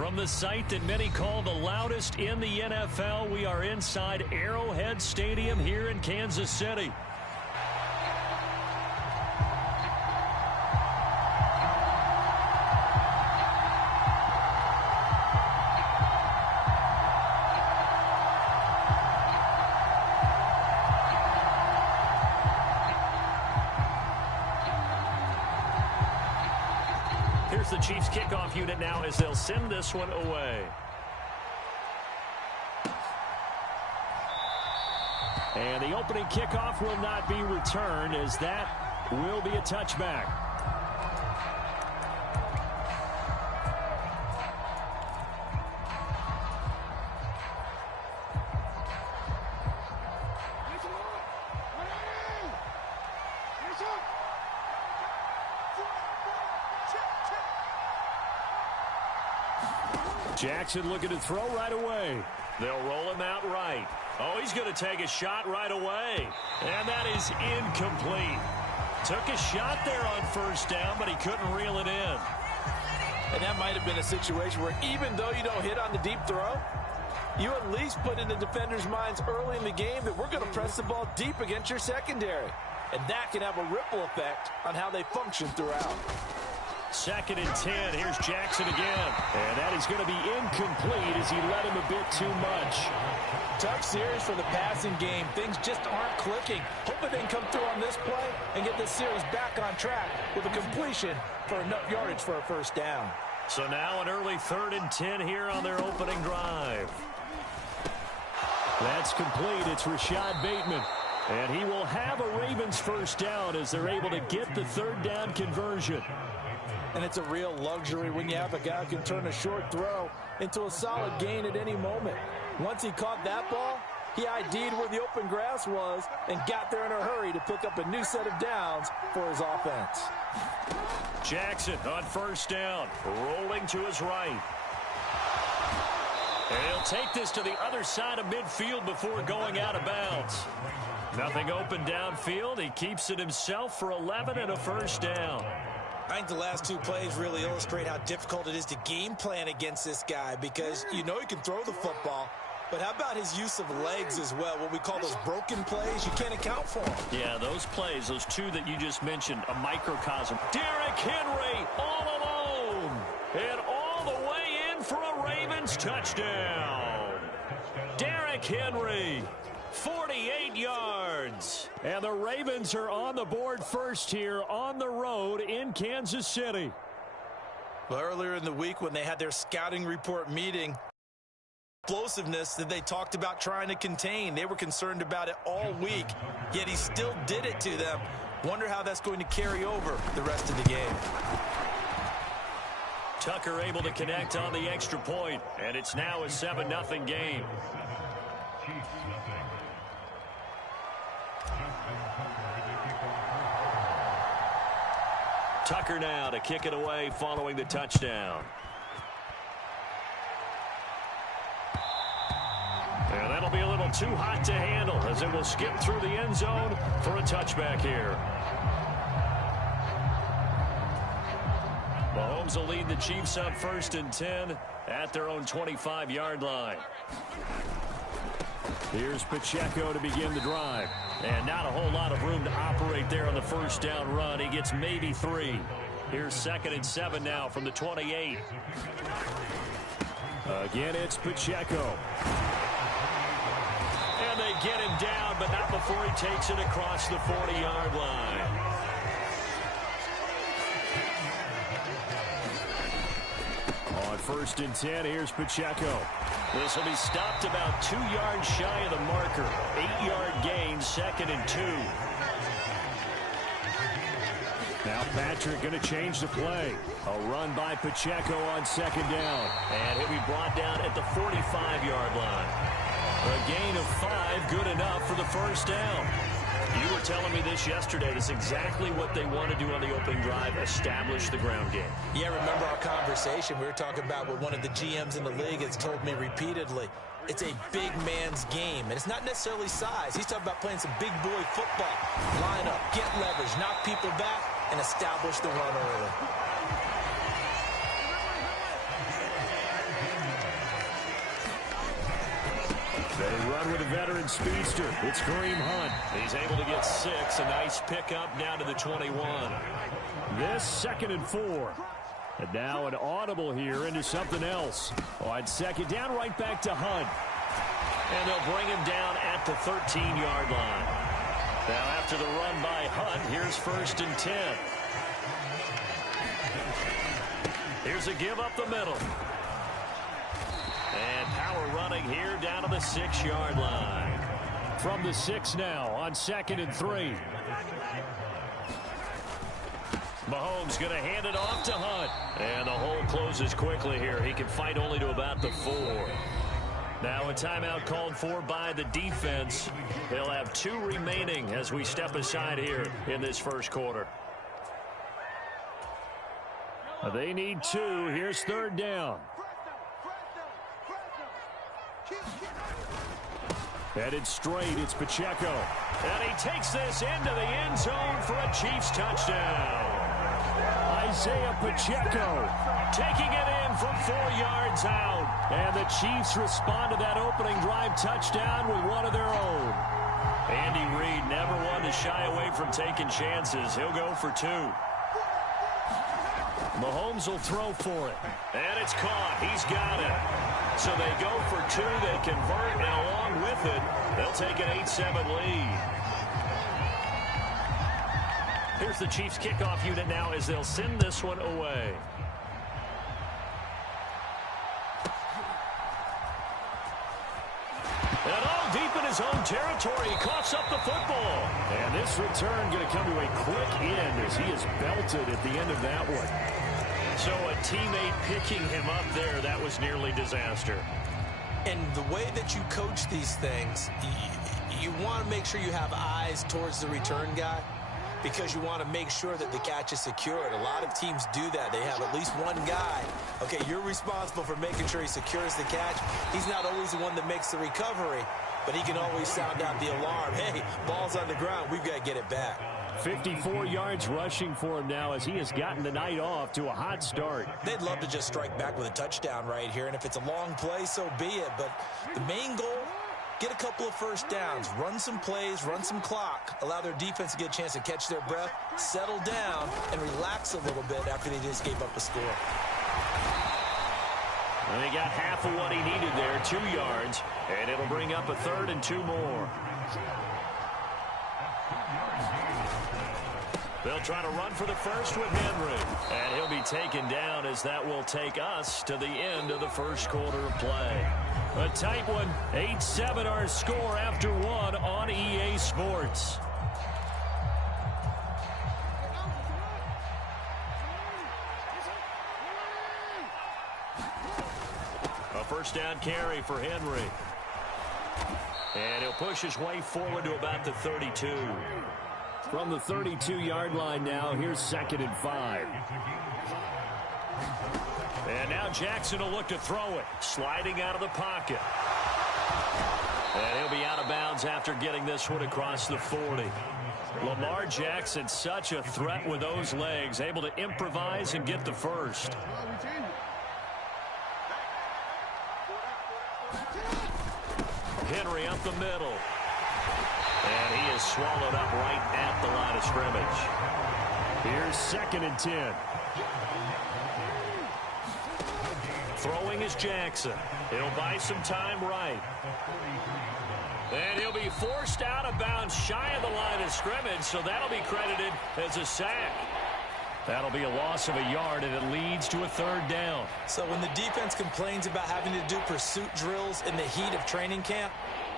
From the site that many call the loudest in the NFL, we are inside Arrowhead Stadium here in Kansas City. Here's the Chiefs kickoff unit now as they'll send this one away. And the opening kickoff will not be returned, as that will be a touchback. Jackson looking to throw right away. They'll roll him out right. Oh, he's going to take a shot right away. And that is incomplete. Took a shot there on first down, but he couldn't reel it in. And that might have been a situation where even though you don't hit on the deep throw, you at least put in the defender's minds early in the game that we're going to press the ball deep against your secondary. And that can have a ripple effect on how they function throughout. 2nd and 10. Here's Jackson again. And that is going to be incomplete as he led him a bit too much. Tough series for the passing game. Things just aren't clicking. Hoping they can come through on this play and get this series back on track with a completion for enough yardage for a first down. So now an early 3rd and 10 here on their opening drive. That's complete. It's Rashad Bateman. And he will have a Ravens first down as they're able to get the 3rd down conversion. And it's a real luxury when you have a guy who can turn a short throw into a solid gain at any moment. Once he caught that ball, he ID'd where the open grass was and got there in a hurry to pick up a new set of downs for his offense. Jackson on first down, rolling to his right. And he'll take this to the other side of midfield before going out of bounds. Nothing open downfield. He keeps it himself for 11 and a first down. I think the last two plays really illustrate how difficult it is to game plan against this guy, because you know he can throw the football, but how about his use of legs as well? What we call those broken plays, you can't account for them. Yeah, those plays, those two that you just mentioned, a microcosm. Derrick Henry all alone and all the way in for a Ravens touchdown. Derrick Henry, 48 yards. And the Ravens are on the board first here on the road in Kansas City. Well, earlier in the week when they had their scouting report meeting, explosiveness that they talked about trying to contain. They were concerned about it all week, yet he still did it to them. Wonder how that's going to carry over the rest of the game. Tucker able to connect on the extra point, and it's now a 7-0 game. Tucker now to kick it away following the touchdown. And that'll be a little too hot to handle as it will skip through the end zone for a touchback here. Mahomes will lead the Chiefs up 1st and 10 at their own 25-yard line. Here's Pacheco to begin the drive. And not a whole lot of room to operate there on the first down run. He gets maybe 3. Here's 2nd and 7 now from the 28. Again, it's Pacheco. And they get him down, but not before he takes it across the 40-yard line. On 1st and 10, here's Pacheco. This will be stopped about 2 yards shy of the marker. 8-yard gain, 2nd and 2. Now Patrick going to change the play. A run by Pacheco on 2nd down. And he'll be brought down at the 45-yard line. A gain of 5, good enough for the first down. You were telling me this yesterday. That's exactly what they want to do on the opening drive, establish the ground game. Yeah, remember our conversation. We were talking about what one of the GMs in the league has told me repeatedly. It's a big man's game, and it's not necessarily size. He's talking about playing some big boy football. Line up, get leverage, knock people back, and establish the run early. They run with a veteran speedster. It's Kareem Hunt. He's able to get 6. A nice pickup down to the 21. This 2nd and 4. And now an audible here into something else. On 2nd down, right back to Hunt. And they'll bring him down at the 13-yard line. Now after the run by Hunt, here's 1st and 10. Here's a give up the middle. And power running here down to the 6-yard line. From the 6 now on 2nd and 3. Mahomes going to hand it off to Hunt. And the hole closes quickly here. He can fight only to about the 4. Now a timeout called for by the defense. They'll have 2 remaining as we step aside here in this first quarter. They need 2. Here's 3rd down. Headed straight, it's Pacheco. And he takes this into the end zone for a Chiefs touchdown. Isaiah Pacheco taking it in from 4 yards out. And the Chiefs respond to that opening drive touchdown with one of their own. Andy Reid never one to shy away from taking chances. He'll go for 2. Mahomes will throw for it. And it's caught. He's got it. So they go for 2. They convert, and along with it, they'll take an 8-7 lead. Here's the Chiefs kickoff unit now as they'll send this one away. And all deep in his own territory, he coughs up the football. And this return going to come to a quick end as he is belted at the end of that one. So a teammate picking him up there, that was nearly disaster. And the way that you coach these things, you want to make sure you have eyes towards the return guy because you want to make sure that the catch is secured. A lot of teams do that. They have at least one guy. Okay, you're responsible for making sure he secures the catch. He's not always the one that makes the recovery, but he can always sound out the alarm. Hey, ball's on the ground. We've got to get it back. 54 yards rushing for him now as he has gotten the night off to a hot start. They'd love to just strike back with a touchdown right here, and if it's a long play, so be it. But the main goal, get a couple of first downs, run some plays, run some clock, allow their defense to get a chance to catch their breath, settle down, and relax a little bit after they just gave up a score. And they got half of what he needed there, 2 yards, and it'll bring up a 3rd and 2 more. They'll try to run for the first with Henry. And he'll be taken down as that will take us to the end of the first quarter of play. A tight one. 8-7 our score after 1 on EA Sports. A first down carry for Henry. And he'll push his way forward to about the 32. From the 32-yard line now, here's 2nd and 5. And now Jackson will look to throw it, sliding out of the pocket. And he'll be out of bounds after getting this one across the 40. Lamar Jackson, such a threat with those legs, able to improvise and get the first. Henry up the middle. And he is swallowed up right at the line of scrimmage. Here's 2nd and 10. Throwing is Jackson. He'll buy some time right. And he'll be forced out of bounds shy of the line of scrimmage, so that'll be credited as a sack. That'll be a loss of a yard, and it leads to a 3rd down. So when the defense complains about having to do pursuit drills in the heat of training camp,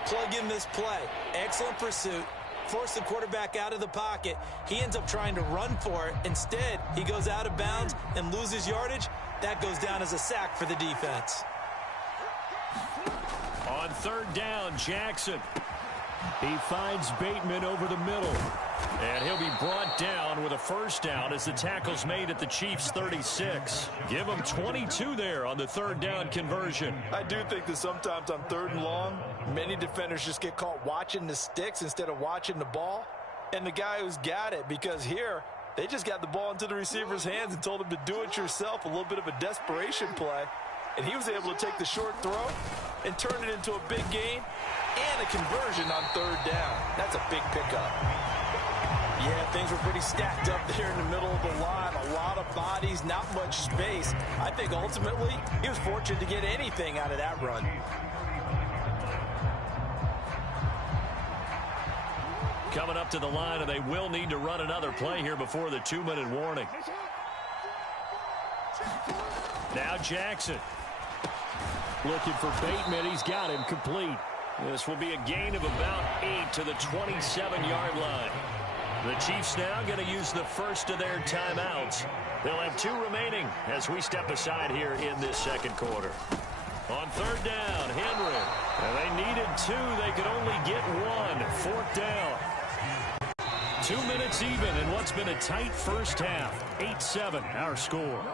plug in this play. Excellent pursuit. Force the quarterback out of the pocket. He ends up trying to run for it. Instead, he goes out of bounds and loses yardage. That goes down as a sack for the defense. On 3rd down, Jackson. He finds Bateman over the middle. And he'll be brought down with a first down as the tackle's made at the Chiefs' 36. Give him 22 there on the 3rd down conversion. I do think that sometimes on 3rd and long, many defenders just get caught watching the sticks instead of watching the ball. And the guy who's got it, because here, they just got the ball into the receiver's hands and told him to do it yourself, a little bit of a desperation play. and he was able to take the short throw and turn it into a big gain and a conversion on third down. That's a big pickup. Yeah, things were pretty stacked up there in the middle of the line. A lot of bodies, not much space. I think ultimately he was fortunate to get anything out of that run. Coming up to the line, and they will need to run another play here before the 2-minute warning. Now Jackson. Looking for Bateman. He's got him complete. This will be a gain of about 8 to the 27-yard line. The Chiefs now going to use the first of their timeouts. They'll have 2 remaining as we step aside here in this second quarter. On third down, Henry. And they needed 2. They could only get 1. Fourth down. 2 minutes even in what's been a tight first half. 8-7 our score.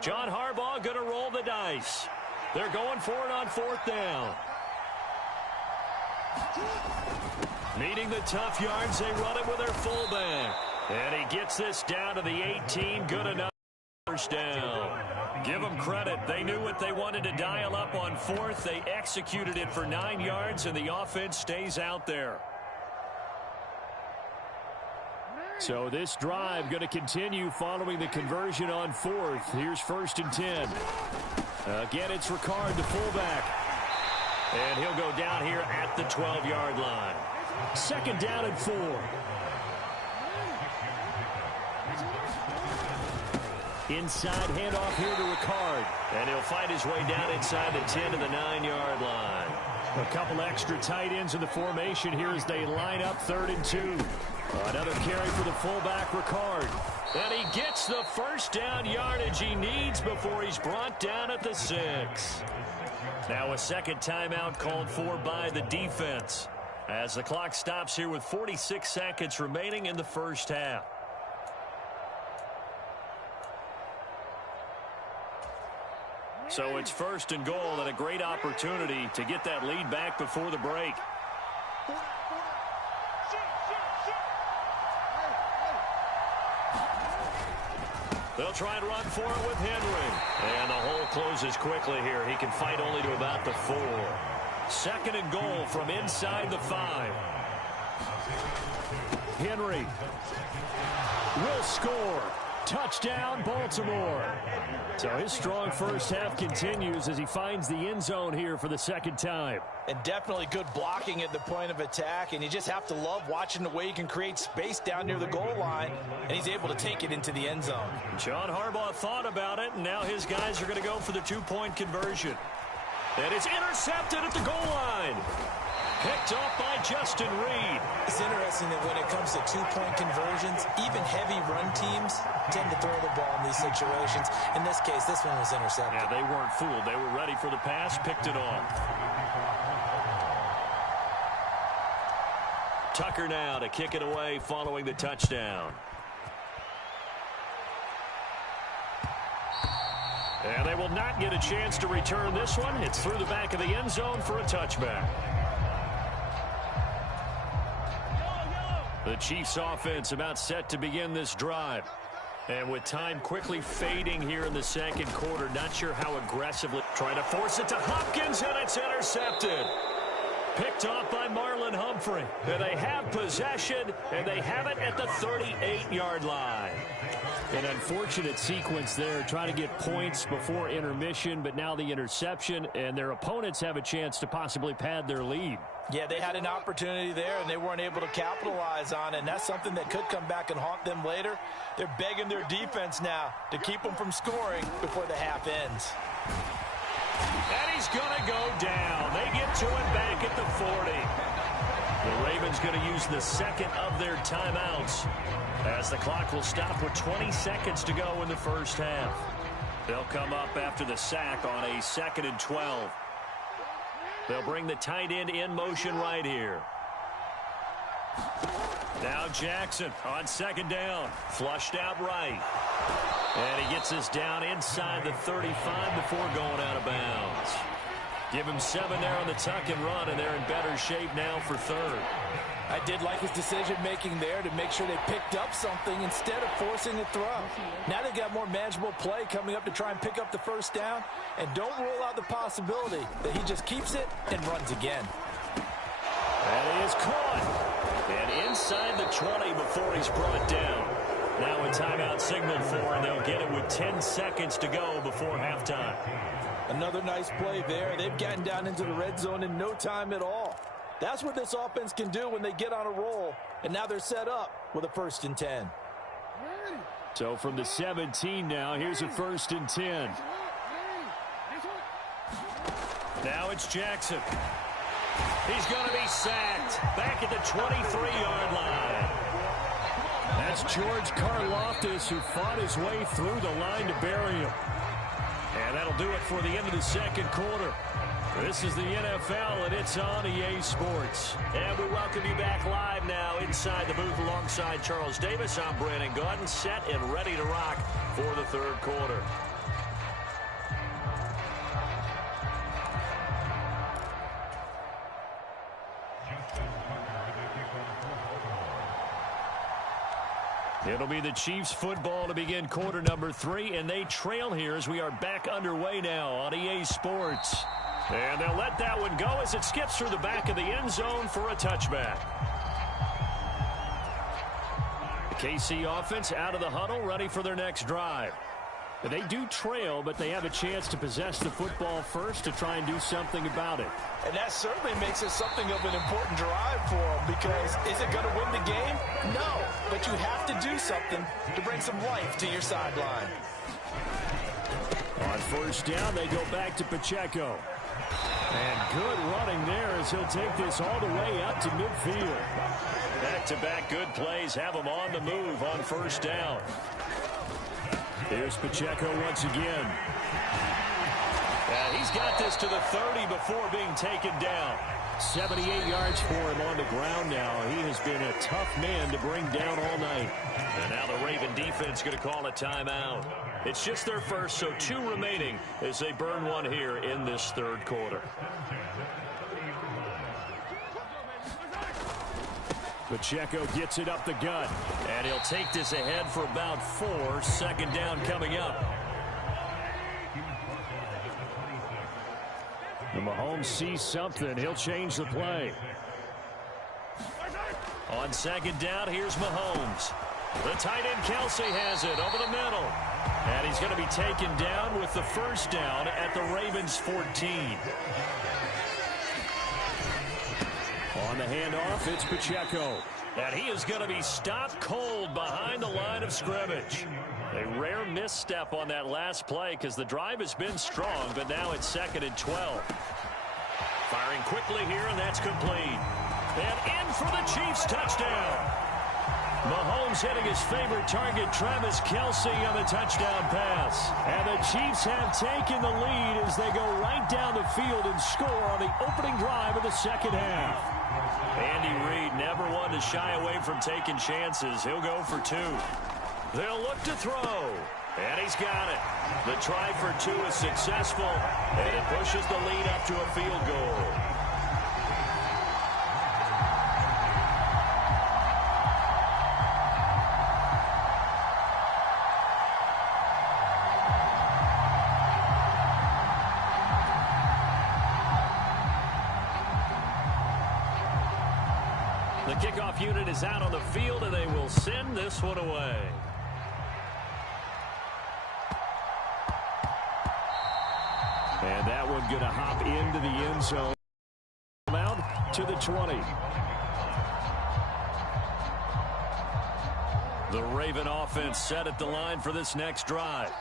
John Harbaugh going to roll the dice. They're going for it on fourth down. Needing the tough yards, they run it with their fullback. And he gets this down to the 18. Good enough. First down. Give them credit. They knew what they wanted to dial up on fourth. They executed it for 9 yards, and the offense stays out there. So this drive going to continue following the conversion on fourth. Here's 1st and 10. Again, it's Ricard, the fullback. And he'll go down here at the 12-yard line. 2nd down and 4. Inside handoff here to Ricard. And he'll fight his way down inside the 10 to the 9-yard line. A couple extra tight ends in the formation here as they line up 3rd and 2. Another carry for the fullback, Ricard. And he gets the first down yardage he needs before he's brought down at the 6. Now a second timeout called for by the defense as the clock stops here with 46 seconds remaining in the first half. So it's 1st and goal and a great opportunity to get that lead back before the break. They'll try and run for it with Henry. And the hole closes quickly here. He can fight only to about the 4. 2nd and goal from inside the 5. Henry will score. Touchdown, Baltimore. So his strong first half continues as he finds the end zone here for the 2nd time. And definitely good blocking at the point of attack. And you just have to love watching the way he can create space down near the goal line. And he's able to take it into the end zone. John Harbaugh thought about it, and now his guys are going to go for the 2-point conversion. And it's intercepted at the goal line. Picked off by Justin Reed. It's interesting that when it comes to 2-point conversions, even heavy run teams tend to throw the ball in these situations. In this case, this one was intercepted. Yeah, they weren't fooled. They were ready for the pass, picked it off. Tucker now to kick it away following the touchdown. And they will not get a chance to return this one. It's through the back of the end zone for a touchback. The Chiefs offense about set to begin this drive. And with time quickly fading here in the second quarter, not sure how aggressively. Trying to force it to Hopkins, and it's intercepted. Picked off by Marlon Humphrey. And they have possession, and they have it at the 38-yard line. An unfortunate sequence there, trying to get points before intermission, but now the interception, and their opponents have a chance to possibly pad their lead. Yeah, they had an opportunity there, and they weren't able to capitalize on it, and that's something that could come back and haunt them later. They're begging their defense now to keep them from scoring before the half ends. And he's going to go down. They get to him back at the 40. The Ravens going to use the 2nd of their timeouts as the clock will stop with 20 seconds to go in the first half. They'll come up after the sack on a 2nd and 12. They'll bring the tight end in motion right here. Now Jackson on 2nd down. Flushed out right. And he gets this down inside the 35 before going out of bounds. Give him 7 there on the tuck and run, and they're in better shape now for third. I did like his decision-making there to make sure they picked up something instead of forcing a throw. Now they've got more manageable play coming up to try and pick up the first down, and don't rule out the possibility that he just keeps it and runs again. And he is caught. And inside the 20 before he's brought down. Now a timeout signaled for, and they'll get it with 10 seconds to go before halftime. Another nice play there. They've gotten down into the red zone in no time at all. That's what this offense can do when they get on a roll, and now they're set up with a 1st and 10. So from the 17 now, here's a 1st and 10. Now it's Jackson. He's going to be sacked back at the 23-yard line. That's George Karlaftis, who fought his way through the line to bury him. And that'll do it for the end of the second quarter. This is the NFL, and it's on EA Sports. And we welcome you back live now inside the booth alongside Charles Davis. I'm BrianAkaDaddyB, set and ready to rock for the third quarter. It'll be the Chiefs football to begin quarter number 3, and they trail here as we are back underway now on EA Sports. And they'll let that one go as it skips through the back of the end zone for a touchback. The KC offense out of the huddle, ready for their next drive. They do trail, but they have a chance to possess the football first to try and do something about it. And that certainly makes it something of an important drive for them, because is it going to win the game? No, but you have to do something to bring some life to your sideline. On 1st down, they go back to Pacheco. And good running there as he'll take this all the way up to midfield. Back-to-back good plays have him on the move on 1st down. Here's Pacheco once again. He's got this to the 30 before being taken down. 78 yards for him on the ground now. He has been a tough man to bring down all night. And now the Raven defense going to call a timeout. It's just their first, so 2 remaining as they burn one here in this third quarter. Pacheco gets it up the gut, and he'll take this ahead for about 4. 2nd down coming up. And Mahomes sees something. He'll change the play. On 2nd down, here's Mahomes. The tight end Kelsey has it over the middle. And he's going to be taken down with the 1st down at the Ravens 14. On the handoff, it's Pacheco. And he is going to be stopped cold behind the line of scrimmage. A rare misstep on that last play because the drive has been strong, but now it's 2nd and 12. Firing quickly here, and that's complete. And in for the Chiefs touchdown. Mahomes hitting his favorite target, Travis Kelsey, on the touchdown pass. And the Chiefs have taken the lead as they go right down the field and score on the opening drive of the second half. Andy Reid never one to shy away from taking chances. He'll go for 2. They'll look to throw. And he's got it. The try for 2 is successful, and it pushes the lead up to a field goal. The kickoff unit is out on the field, and they will send this one away. And that one going to hop into the end zone. Out to the 20. The Raven offense set at the line for this next drive.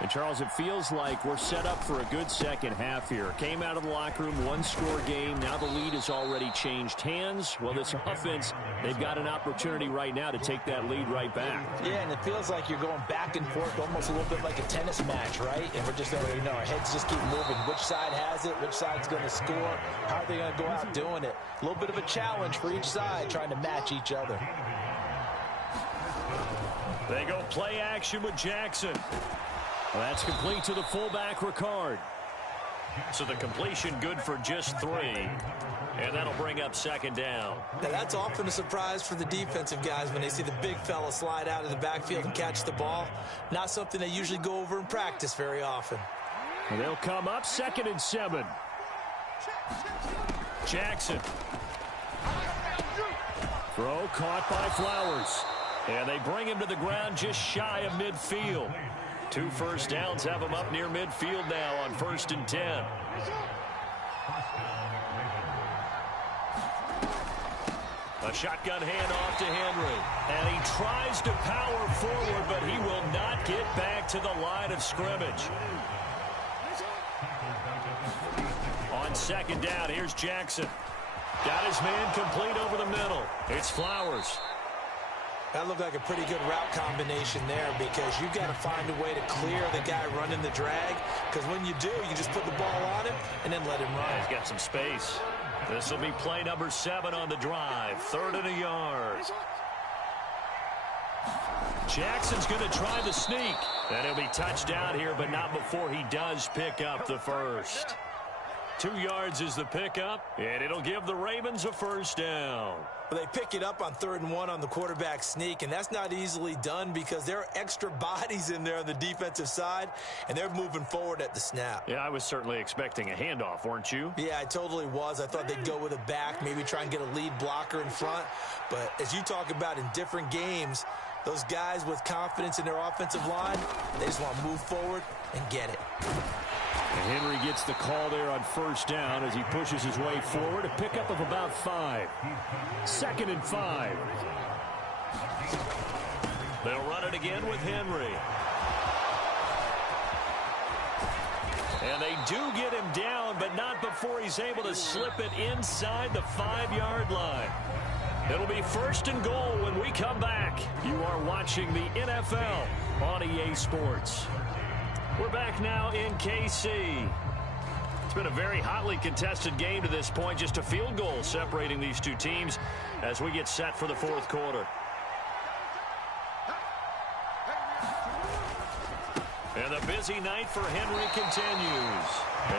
And, Charles, it feels like we're set up for a good second half here. Came out of the locker room, 1-score game. Now the lead has already changed hands. Well, this offense, they've got an opportunity right now to take that lead right back. Yeah, and it feels like you're going back and forth, almost a little bit like a tennis match, right? And we're just already know our heads just keep moving. Which side has it? Which side's going to score? How are they going to go out doing it? A little bit of a challenge for each side, trying to match each other. They go play action with Jackson. Well, that's complete to the fullback, Ricard. So the completion good for just 3. And that'll bring up second down. Now that's often a surprise for the defensive guys when they see the big fella slide out of the backfield and catch the ball. Not something they usually go over in practice very often. And they'll come up 2nd and 7. Jackson. Throw caught by Flowers. And they bring him to the ground just shy of midfield. 2 first downs have him up near midfield now on 1st and 10. A shotgun handoff to Henry. And he tries to power forward, but he will not get back to the line of scrimmage. On 2nd down, here's Jackson. Got his man complete over the middle. It's Flowers. That looked like a pretty good route combination there because you've got to find a way to clear the guy running the drag, because when you do, you just put the ball on him and then let him run. Yeah, he's got some space. This will be play number 7 on the drive. 3rd and a yard. Jackson's going to try the sneak. And he'll be touchdown here, but not before he does pick up the first. 2 yards is the pickup, and it'll give the Ravens a first down. Well, they pick it up on 3rd and 1 on the quarterback sneak, and that's not easily done because there are extra bodies in there on the defensive side, and they're moving forward at the snap. Yeah, I was certainly expecting a handoff, weren't you? Yeah, I totally was. I thought they'd go with a back, maybe try and get a lead blocker in front. But as you talk about in different games, those guys with confidence in their offensive line, they just want to move forward and get it. And Henry gets the call there on 1st down as he pushes his way forward. A pickup of about 5. 2nd and 5. They'll run it again with Henry. And they do get him down, but not before he's able to slip it inside the 5-yard line. It'll be 1st and goal when we come back. You are watching the NFL on EA Sports. We're back now in KC. It's been a very hotly contested game to this point. Just a field goal separating these two teams as we get set for the 4th quarter. And the busy night for Henry continues.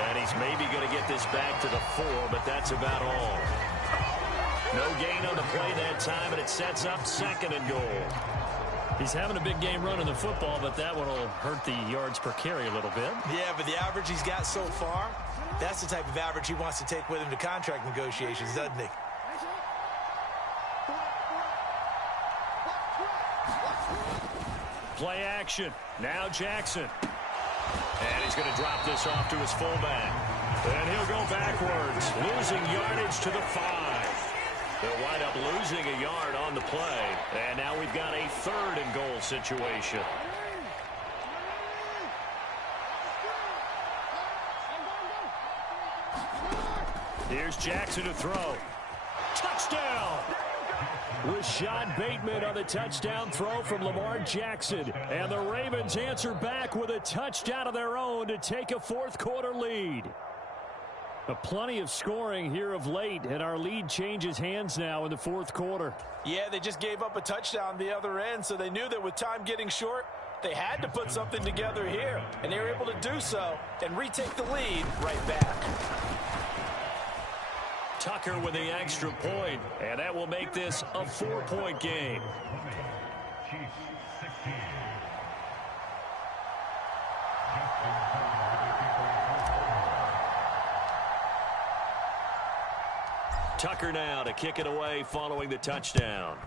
And he's maybe going to get this back to the 4, but that's about all. No gain on the play that time, and it sets up 2nd and goal. He's having a big game running the football, but that one will hurt the yards per carry a little bit. Yeah, but the average he's got so far, that's the type of average he wants to take with him to contract negotiations, doesn't he? Play action. Now Jackson. And he's going to drop this off to his fullback. And he'll go backwards, losing yardage to the 5. They'll wind up losing a yard on the play. And now we've got a 3rd and goal situation. Here's Jackson to throw. Touchdown! Rashad Bateman on the touchdown throw from Lamar Jackson. And the Ravens answer back with a touchdown of their own to take a 4th quarter lead. Plenty of scoring here of late, and our lead changes hands now in the 4th quarter. Yeah, they just gave up a touchdown the other end, so they knew that with time getting short, they had to put something together here, and they were able to do so and retake the lead right back. Tucker with the extra point, and that will make this a 4-point game. Tucker now to kick it away following the touchdown.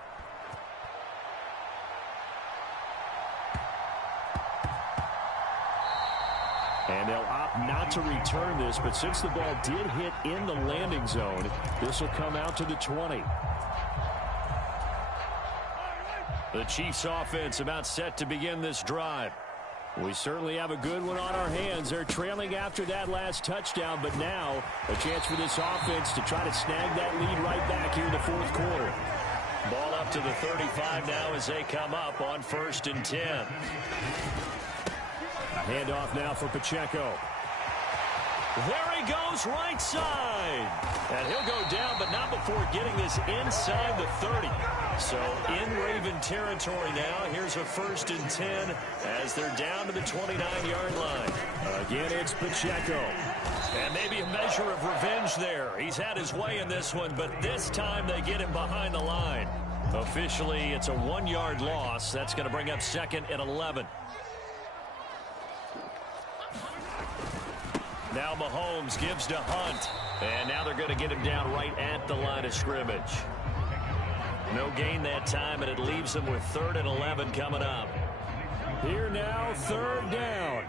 And they'll opt not to return this, but since the ball did hit in the landing zone, this will come out to the 20. The Chiefs offense about set to begin this drive. We certainly have a good one on our hands. They're trailing after that last touchdown, but now a chance for this offense to try to snag that lead right back here in the 4th quarter. Ball up to the 35 now as they come up on 1st and 10. Handoff now for Pacheco. There he goes, right side. And he'll go down, but not before getting this inside the 30. So in Raven territory now. Here's a 1st and 10 as they're down to the 29-yard line. Again, it's Pacheco. And maybe a measure of revenge there. He's had his way in this one, but this time they get him behind the line. Officially, it's a 1-yard loss. That's going to bring up 2nd and 11. Now Mahomes gives to Hunt. And now they're going to get him down right at the line of scrimmage. No gain that time, and it leaves them with 3rd and 11 coming up. Here now, 3rd down.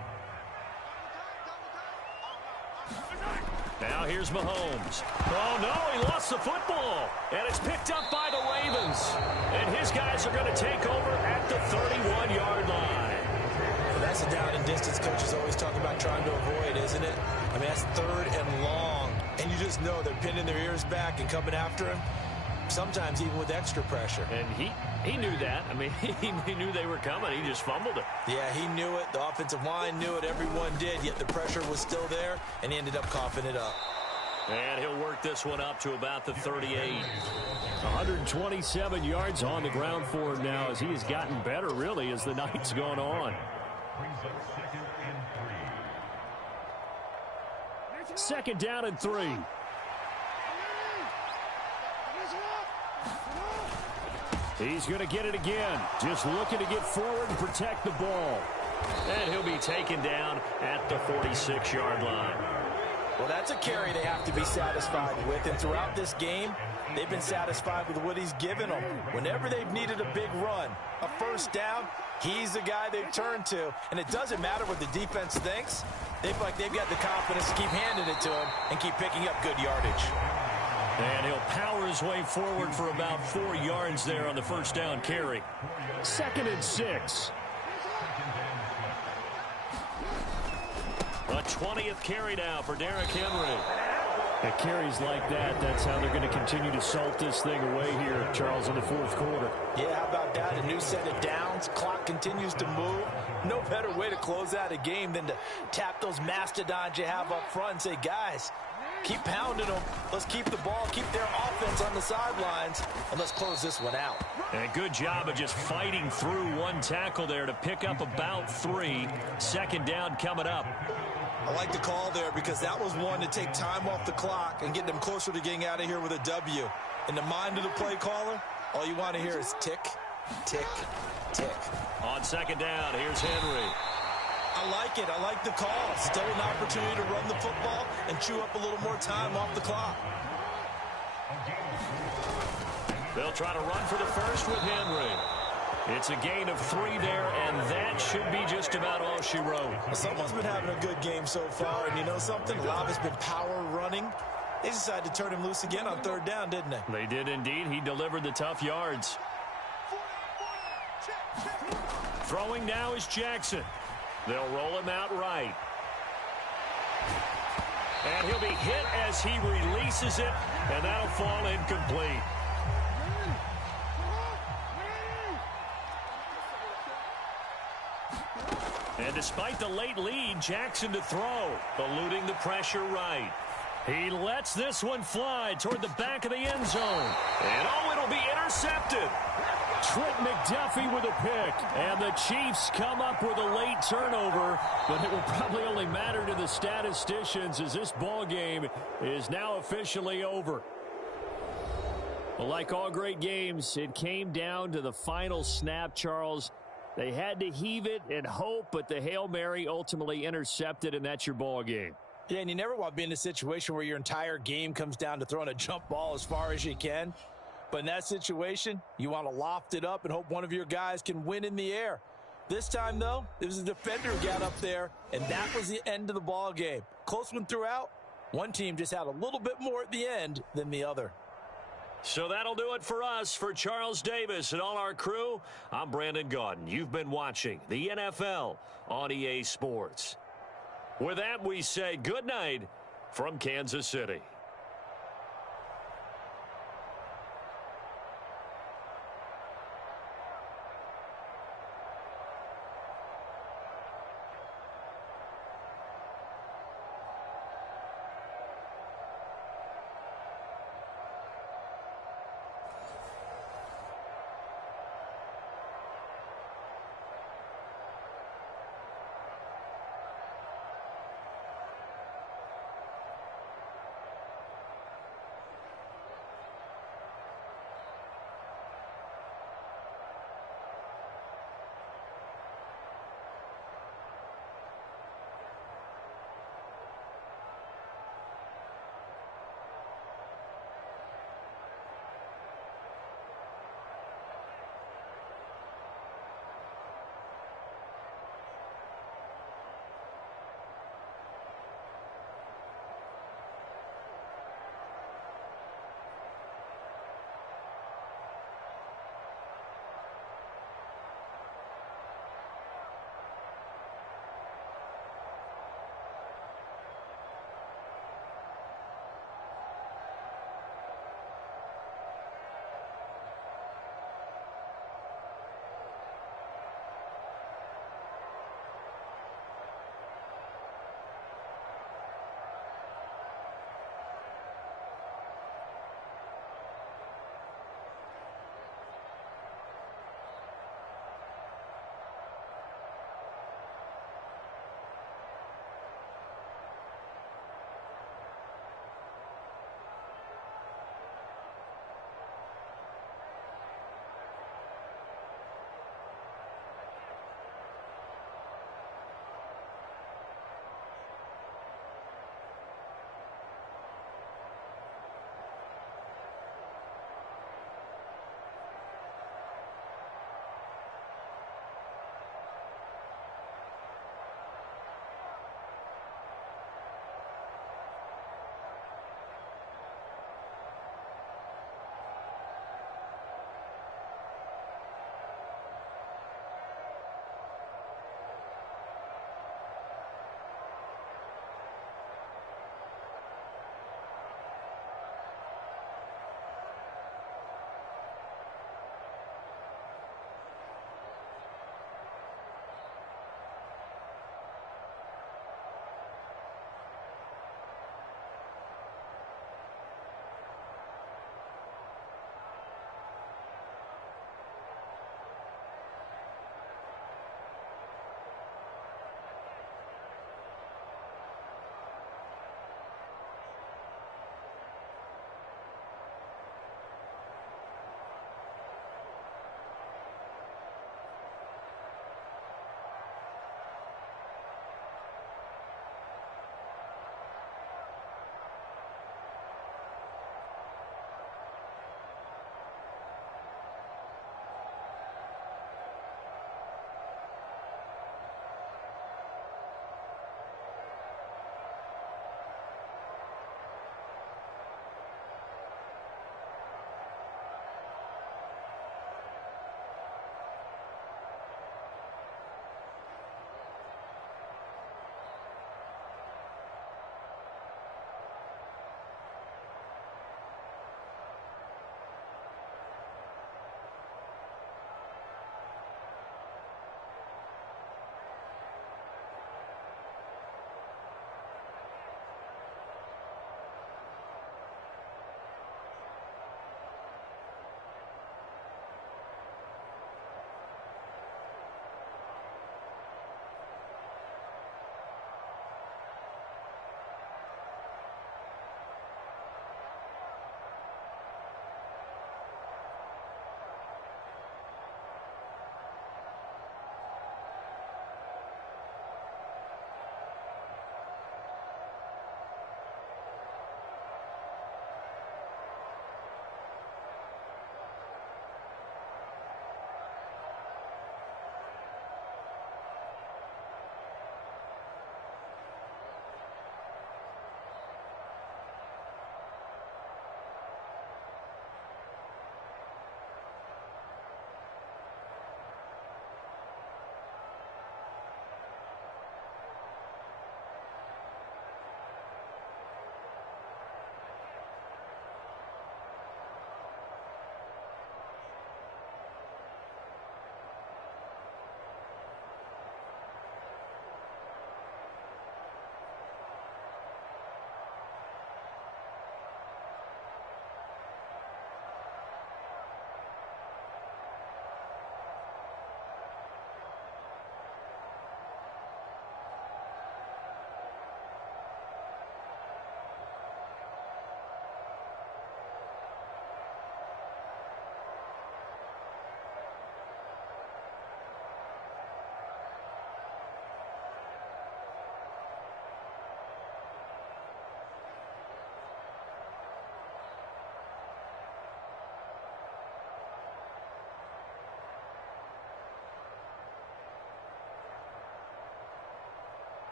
Now here's Mahomes. Oh, no, he lost the football. And it's picked up by the Ravens. And his guys are going to take over at the 31-yard line. Well, that's a down and distance coaches always talk about trying to avoid, isn't it? I mean, that's 3rd and long. And you just know they're pinning their ears back and coming after him. Sometimes even with extra pressure. And he knew that. I mean, he knew they were coming. He just fumbled it. Yeah, he knew it. The offensive line knew it. Everyone did. Yet the pressure was still there, and he ended up coughing it up. And he'll work this one up to about the 38. 127 yards on the ground for him now as he has gotten better, really, as the night's gone on. 2nd down and 3. He's going to get it again. Just looking to get forward and protect the ball. And he'll be taken down at the 46-yard line. Well, that's a carry they have to be satisfied with. And throughout this game, they've been satisfied with what he's given them. Whenever they've needed a big run, a 1st down, he's the guy they've turned to. And it doesn't matter what the defense thinks. They feel like they've got the confidence to keep handing it to him and keep picking up good yardage. And he'll power his way forward for about 4 yards there on the 1st down carry. 2nd and 6. A 20th carry now for Derrick Henry. At carries like that, that's how they're going to continue to salt this thing away here, Charles, in the 4th quarter. Yeah, how about that? A new set of downs. Clock continues to move. No better way to close out a game than to tap those mastodons you have up front and say, guys, keep pounding them. Let's keep the ball, keep their offense on the sidelines, and let's close this one out. And a good job of just fighting through one tackle there to pick up about 3. 2nd down coming up. I like the call there because that was one to take time off the clock and get them closer to getting out of here with a W. In the mind of the play caller, all you want to hear is tick, tick, tick. On 2nd down, here's Henry. I like it. I like the call. Still an opportunity to run the football and chew up a little more time off the clock. They'll try to run for the 1st with Henry. It's a gain of 3 there, and that should be just about all she wrote. Someone's been having a good game so far, and you know something? A lot has been power running. They decided to turn him loose again on 3rd down, didn't they? They did indeed. He delivered the tough yards. Throwing now is Jackson. They'll roll him out right. And he'll be hit as he releases it, and that'll fall incomplete. And despite the late lead, Jackson to throw, eluding the pressure right. He lets this one fly toward the back of the end zone. And oh, it'll be intercepted. Trent McDuffie with a pick. And the Chiefs come up with a late turnover, but it will probably only matter to the statisticians as this ball game is now officially over. Well, like all great games, it came down to the final snap, Charles. They had to heave it and hope, but the Hail Mary ultimately intercepted, and that's your ball game. Yeah, and you never want to be in a situation where your entire game comes down to throwing a jump ball as far as you can. But in that situation, you want to loft it up and hope one of your guys can win in the air. This time, though, it was a defender who got up there, and that was the end of the ball game. Close one throughout. One team just had a little bit more at the end than the other. So that'll do it for us. For Charles Davis and all our crew, I'm Brandon Gaudin. You've been watching the NFL on EA Sports. With that, we say good night from Kansas City.